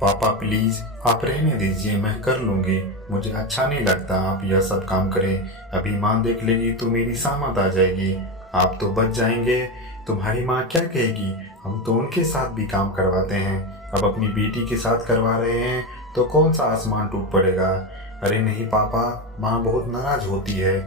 पापा प्लीज आप रहने दीजिए, मैं कर लूंगी। मुझे अच्छा नहीं लगता आप यह सब काम करें। अभी माँ देख लेगी तो मेरी सामत आ जाएगी। आप तो बच जाएंगे। तुम्हारी माँ क्या कहेगी? हम तो उनके साथ भी काम करवाते हैं, अब अपनी बेटी के साथ करवा रहे हैं तो कौन सा आसमान टूट पड़ेगा। अरे नहीं पापा, माँ बहुत नाराज होती है,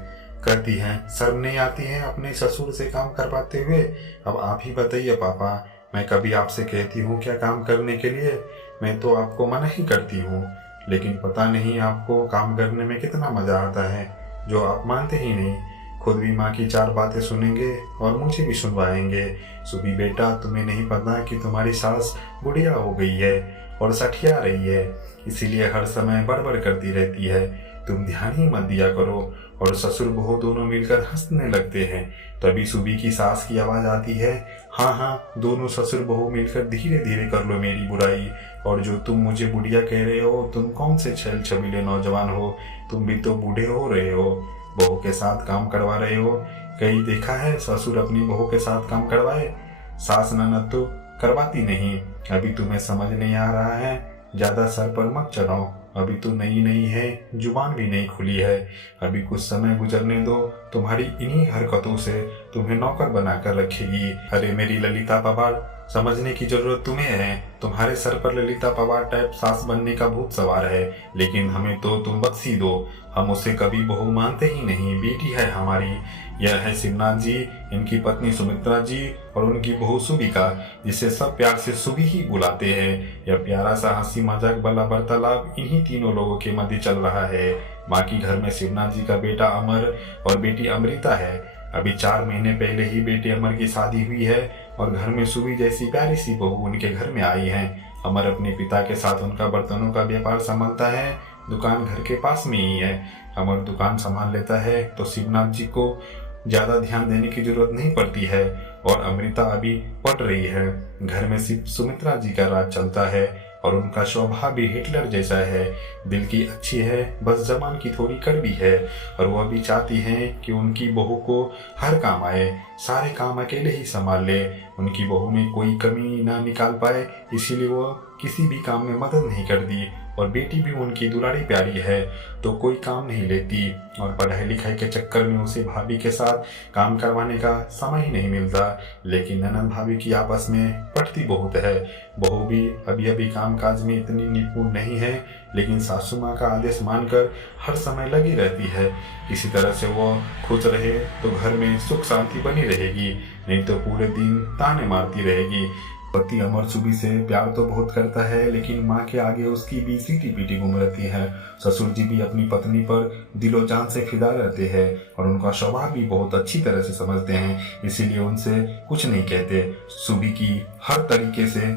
कहती हैं शर्म नहीं आती है अपने ससुर से काम करवाते हुए। अब आप ही बताइए पापा, मैं कभी आपसे कहती हूँ क्या काम करने के लिए? मैं तो आपको मना ही करती हूँ, लेकिन पता नहीं आपको काम करने में कितना मजा आता है, जो आप मानते ही नहीं। खुद भी माँ की चार बातें सुनेंगे और मुझे भी सुनवाएंगे। सुबी बेटा, तुम्हें नहीं पता कि तुम्हारी सास बुढ़िया हो गई है और सठिया रही है, इसीलिए हर समय बड़बड़ करती रहती है। तुम ध्यान ही मत दिया करो। और ससुर बहू दोनों मिलकर हंसने लगते हैं। तभी सुबी की सास की आवाज आती है, हाँ हाँ, दोनों ससुर बहू मिलकर धीरे धीरे कर लो मेरी बुराई। और जो तुम मुझे बुढ़िया कह रहे हो, तुम कौन से छैल छबीले नौजवान हो, तुम भी तो बूढ़े हो रहे हो, बहू के साथ काम करवा रहे हो। कहीं देखा है ससुर अपनी बहू के साथ काम करवाए? सास ननद तो करवाती नहीं। अभी तुम्हें समझ नहीं आ रहा है, ज्यादा सर पर मत चढ़ाओ, अभी तो नई नई है, जुबान भी नहीं खुली है। अभी कुछ समय गुजरने दो, तुम्हारी इन्हीं हरकतों से तुम्हें नौकर बनाकर रखेगी। अरे मेरी ललिता पवार, समझने की जरूरत तुम्हें है। तुम्हारे सर पर ललिता पवार टाइप सास बनने का भूत सवार है, लेकिन हमें तो तुम बख्शी दो। हम उसे कभी बहू मानते ही नहीं, बेटी है हमारी। यह है शिवनाथ जी, इनकी पत्नी सुमित्रा जी और उनकी बहू सुबिका, जिसे सब प्यार से सुबी ही बुलाते हैं। यह प्यारा सा हंसी मजाक वाला वार्तालाप इन्हीं तीनों लोगों के मध्य चल रहा है। बाकी घर में शिवनाथ जी का बेटा अमर और बेटी अमृता है। अभी 4 महीने पहले ही बेटे अमर की शादी हुई है और घर में सुबी जैसी प्यारी सी बहू उनके घर में आई है। अमर अपने पिता के साथ उनका बर्तनों का व्यापार संभालता है, दुकान घर के पास में ही है। अमर दुकान संभाल लेता है तो शिवनाथ जी को ज्यादा ध्यान देने की जरूरत नहीं पड़ती है। और अमृता अभी पढ़ रही है। घर में सिर्फ सुमित्रा जी का राज चलता है और उनका स्वभाव भी हिटलर जैसा है। दिल की अच्छी है, बस जबान की थोड़ी कड़वी है। और वह भी चाहती हैं कि उनकी बहू को हर काम आए, सारे काम अकेले ही संभाल ले, उनकी बहू में कोई कमी ना निकाल पाए, इसीलिए वह किसी भी काम में मदद नहीं करती। और बेटी भी उनकी दुलारी प्यारी है तो कोई काम नहीं लेती। और पढ़ाई लिखाई के चक्कर में उसे भाभी के साथ काम करवाने का समय ही नहीं मिलता। लेकिन ननद भाभी की आपस में पटती बहुत है। बहू भी अभी अभी काम काज में इतनी निपुण नहीं है, लेकिन सासू माँ का आदेश मानकर हर समय लगी रहती है। इसी तरह से वो खुश रहे तो घर में सुख शांति बनी रहेगी, नहीं तो पूरे दिन ताने मारती रहेगी। पति अमर सुबी से प्यार तो बहुत करता है, लेकिन माँ के आगे उसकी भी सीटी पीटी घूम रहती है। ससुर जी भी अपनी पत्नी पर दिलो जान से फिदा रहते हैं और उनका स्वभाव भी बहुत अच्छी तरह से समझते हैं, इसीलिए उनसे कुछ नहीं कहते। सुबी की हर तरीके से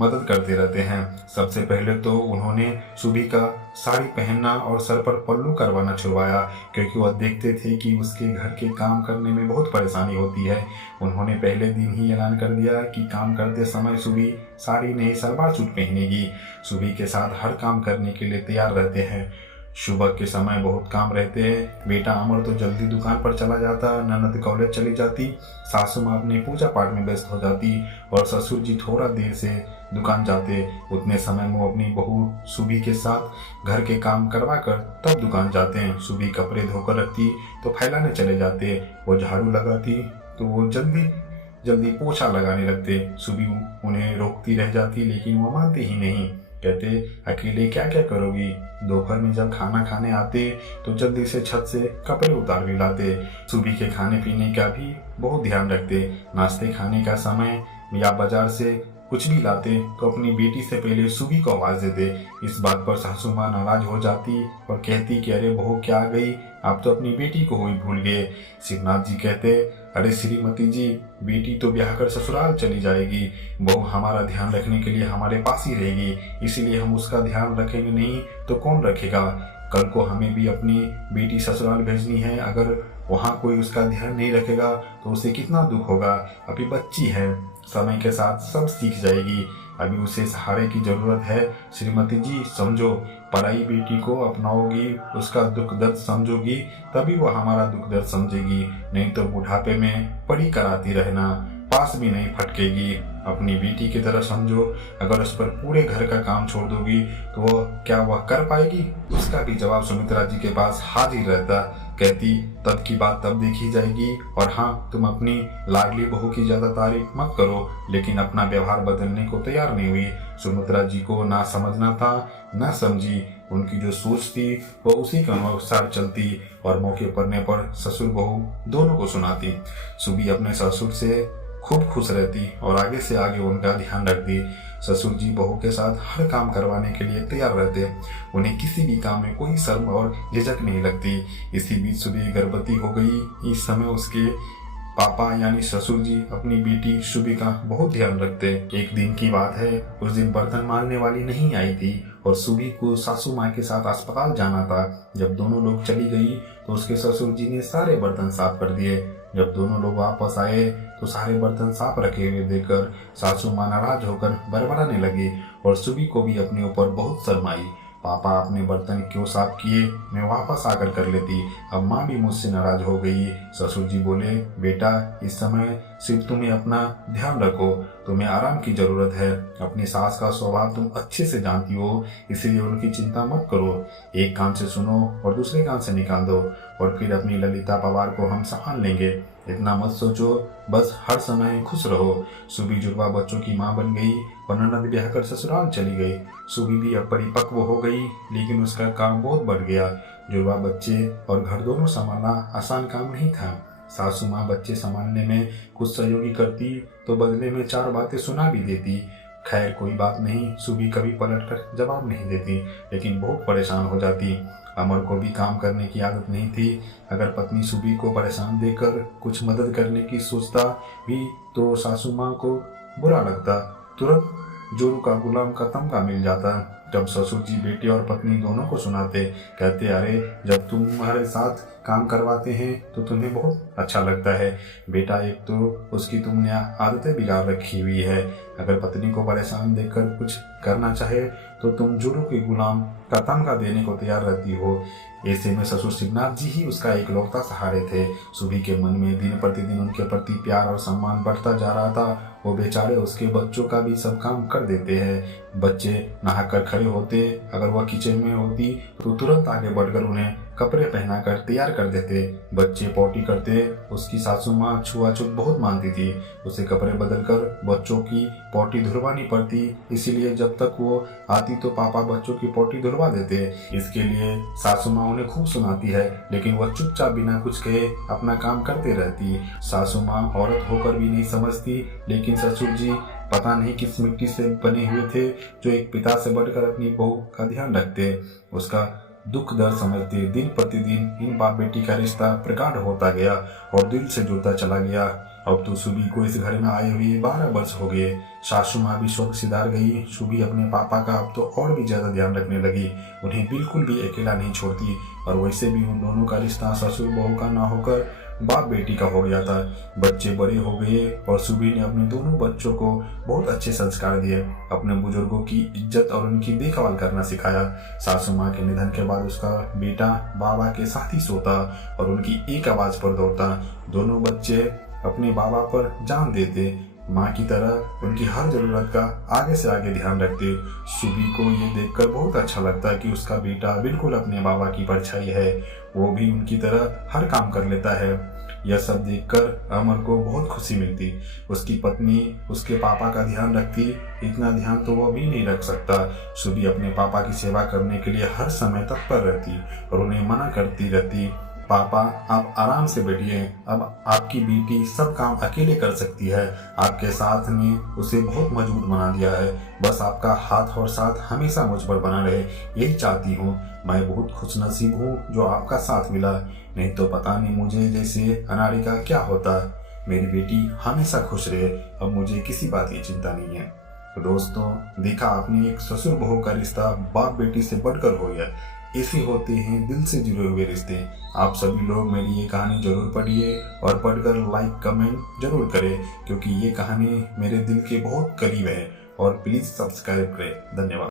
मदद करते रहते हैं। सबसे पहले तो उन्होंने सुबी का साड़ी पहनना और सर पर पल्लू करवाना छुड़वाया, क्योंकि वह देखते थे कि उसके घर के काम करने में बहुत परेशानी होती है। उन्होंने पहले दिन ही ऐलान कर दिया कि काम करते समय सुबी साड़ी नहीं सलवार सूट पहनेगी। सुबी के साथ हर काम करने के लिए तैयार रहते हैं। सुबह के समय बहुत काम रहते हैं। बेटा अमर तो जल्दी दुकान पर चला जाता, ननद कॉलेज चली जाती, सासू माँ अपने पूजा पाठ में व्यस्त हो जाती और ससुर जी थोड़ा देर से दुकान जाते। उतने समय में वो अपनी बहू सुबी के साथ घर के काम करवा कर तब दुकान जाते हैं। सुबी कपड़े धोकर रखती तो फैलाने चले जाते, वो झाड़ू लगाती तो वो जल्दी जल्दी पोछा लगाने लगते। सुबी उन्हें रोकती रह जाती, लेकिन वो मानती ही नहीं। कहते अकेले क्या क्या करोगी? दोपहर में जब खाना खाने आते तो जल्दी से छत से कपड़े उतार भी लाते। सुबह के खाने पीने का भी बहुत ध्यान रखते। नाश्ते खाने का समय या बाजार से कुछ भी लाते तो अपनी बेटी से पहले सुबह को आवाज देते। इस बात पर सासू माँ नाराज हो जाती और कहती कि अरे बहू क्या आ गई, आप तो अपनी बेटी को ही भूल गए। शिवनाथ जी कहते, अरे श्रीमती जी, बेटी तो ब्याह कर ससुराल चली जाएगी, बहू हमारा ध्यान रखने के लिए हमारे पास ही रहेगी, इसीलिए हम उसका ध्यान रखेंगे नहीं तो कौन रखेगा? कल को हमें भी अपनी बेटी ससुराल भेजनी है, अगर वहाँ कोई उसका ध्यान नहीं रखेगा तो उसे कितना दुख होगा। अभी बच्ची है, समय के साथ सब सीख जाएगी, अभी उसे सहारे की जरूरत है। श्रीमती जी समझो, पराई बेटी को अपनाओगी, उसका दुख दर्द समझोगी, तभी वो हमारा दुख दर्द समझेगी, नहीं तो बुढ़ापे में पड़ी कराती रहना, पास भी नहीं फटकेगी। अपनी बेटी की तरह समझो। अगर उस पर पूरे घर का काम छोड़ दोगी तो वो क्या वह कर पाएगी? उसका भी जवाब सुमित्रा जी के पास हाजिर रहता। कहती, तब की बात तब देखी जाएगी। और हाँ, तुम अपनी लाडली बहू की ज्यादा तारीफ मत करो। लेकिन अपना व्यवहार बदलने को तैयार नहीं हुई। सुमित्रा जी को ना समझना था ना समझी। उनकी जो सोच थी वो उसी के अनुसार चलती और मौके पड़ने पर ससुर बहू दोनों को सुनाती। सुबी अपने ससुर से खूब खुश रहती और आगे से आगे उनका ध्यान रखती। ससुर जी बहू के साथ हर काम करवाने के लिए तैयार रहते। उन्हें किसी भी काम में कोई शर्म और झिझक नहीं लगती। इसी बीच सुबी गर्भवती हो गई। इस समय उसके पापा यानी ससुर जी अपनी बेटी सुबी का बहुत ध्यान रखते। एक दिन की बात है, उस दिन बर्तन मांगने वाली नहीं आई थी और सुबी को सासू माँ के साथ अस्पताल जाना था। जब दोनों लोग चली गई तो उसके ससुर जी ने सारे बर्तन साफ कर दिए। जब दोनों लोग वापस आए तो सारे बर्तन साफ रखे हुए देखकर सासू माँ नाराज होकर बड़बड़ाने लगी और सुबी को भी अपने ऊपर बहुत शर्म आई। पापा अपने बर्तन क्यों साफ किए, मैं वापस आकर कर लेती। अब माँ भी मुझसे नाराज हो गई। ससुर जी बोले, बेटा इस समय सिर्फ तुम्हें अपना ध्यान रखो, तुम्हें आराम की जरूरत है। अपनी सास का स्वभाव तुम अच्छे से जानती हो, इसलिए उनकी चिंता मत करो। एक कान से सुनो और दूसरे कान से निकाल दो और फिर अपनी ललिता पवार को हम संभाल लेंगे। इतना मत सोचो, बस हर समय खुश रहो। सुबी जुड़वा बच्चों की माँ बन गई और ननद ब्याह कर ससुराल चली गई। सुबी भी अब परिपक्व हो गई, लेकिन उसका काम बहुत बढ़ गया। जुड़वा बच्चे और घर दोनों संभालना आसान काम नहीं था। सासू माँ बच्चे संभालने में कुछ सहयोगी करती तो बदले में 4 बातें सुना भी देती। खैर कोई बात नहीं, सुबी कभी पलटकर जवाब नहीं देती, लेकिन बहुत परेशान हो जाती। अमर को भी काम करने की आदत नहीं थी। अगर पत्नी सुबी को परेशान देकर कुछ मदद करने की सोचता भी तो सासू माँ को बुरा लगता। तुरंत जोरू का गुलाम का तमगा मिल जाता। जब ससुर जी बेटे और पत्नी दोनों को सुनाते, कहते, अरे जब तुम्हारे साथ काम करवाते हैं तो तुम्हें बहुत अच्छा लगता है बेटा। एक तो उसकी तुमने आदतें बिगाड़ रखी हुई है। अगर पत्नी को परेशान देखकर कुछ करना चाहे तो तुम जोरू के गुलाम का तमगा देने को तैयार रहती हो। ऐसे में ससुर शिवनाथ जी ही उसका एकलौता सहारे थे। सुबी के मन में दिन प्रतिदिन उनके प्रति प्यार और सम्मान बढ़ता जा रहा था। वो बेचारे उसके बच्चों का भी सब काम कर देते हैं। बच्चे नहाकर खड़े होते, अगर वह किचन में होती तो तुरंत आगे बढ़कर उन्हें कपड़े पहनाकर तैयार कर देते। बच्चे पॉटी करते, उसकी सासू माँ छुआछूत बहुत मानती थी। उसे कपड़े बदलकर बच्चों की पॉटी धुलवानी पड़ती, इसीलिए जब तक वो आती तो पापा बच्चों की पॉटी धुलवा देते। इसके लिए सासू माँ उन्हें खूब सुनाती है, लेकिन वह चुपचाप बिना कुछ कहे अपना काम करते रहती। सासू माँ औरत होकर भी नहीं समझती, लेकिन ससुर जी पता नहीं किस मिट्टी से बने हुए थे जो एक पिता से बढ़कर अपनी बहू का ध्यान रखते, उसका दुख दर्द समझते। दिन प्रतिदिन इन बाप बेटी का रिश्ता प्रगाढ़ होता गया और दिल से जुड़ता चला गया। अब तो सुबी को इस घर में आए हुए 12 वर्ष हो गए। सासू माँ भी स्वर्ग सिधार गई। सुबी अपने पापा का अब तो और भी ज्यादा ध्यान रखने लगी। उन्हें बिल्कुल भी अकेला नहीं छोड़ती और वैसे भी उन दोनों का रिश्ता ससुर बहू का ना होकर बाप बेटी का हो गया था। बच्चे बड़े हो गए और सुबी ने अपने दोनों बच्चों को बहुत अच्छे संस्कार दिए। अपने बुजुर्गों की इज्जत और उनकी देखभाल करना सिखाया। सासू माँ के निधन के बाद उसका बेटा बाबा के साथ ही सोता और उनकी एक आवाज पर दौड़ता। दोनों बच्चे अपने बाबा पर जान देते, माँ की तरह उनकी हर जरूरत का आगे से आगे ध्यान रखते। सुबी को ये देखकर बहुत अच्छा लगता है कि उसका बेटा बिल्कुल अपने बाबा की परछाई है। वो भी उनकी तरह हर काम कर लेता है। यह सब देखकर अमर को बहुत खुशी मिलती। उसकी पत्नी उसके पापा का ध्यान रखती, इतना ध्यान तो वह भी नहीं रख सकता। सुबी अपने पापा की सेवा करने के लिए हर समय तत्पर रहती और उन्हें मना करती रहती, पापा आप आराम से बैठिए, अब आपकी बेटी सब काम अकेले कर सकती है। आपके साथ ने उसे बहुत मजबूत बना दिया है, बस आपका हाथ और साथ हमेशा मुझ पर बना रहे, यही चाहती हूँ। मैं बहुत खुशनसीब हूँ जो आपका साथ मिला, नहीं तो पता नहीं मुझे जैसे अनाड़ी का क्या होता। मेरी बेटी हमेशा खुश रहे, अब मुझे किसी बात की चिंता नहीं है। तो दोस्तों, देखा आपने, एक ससुर बहू का रिश्ता बाप बेटी से बढ़कर हो गया। ऐसे होते हैं दिल से जुड़े हुए रिश्ते। आप सभी लोग मेरी ये कहानी जरूर पढ़िए और पढ़कर लाइक कमेंट जरूर करें, क्योंकि ये कहानी मेरे दिल के बहुत करीब है। और प्लीज सब्सक्राइब करें। धन्यवाद।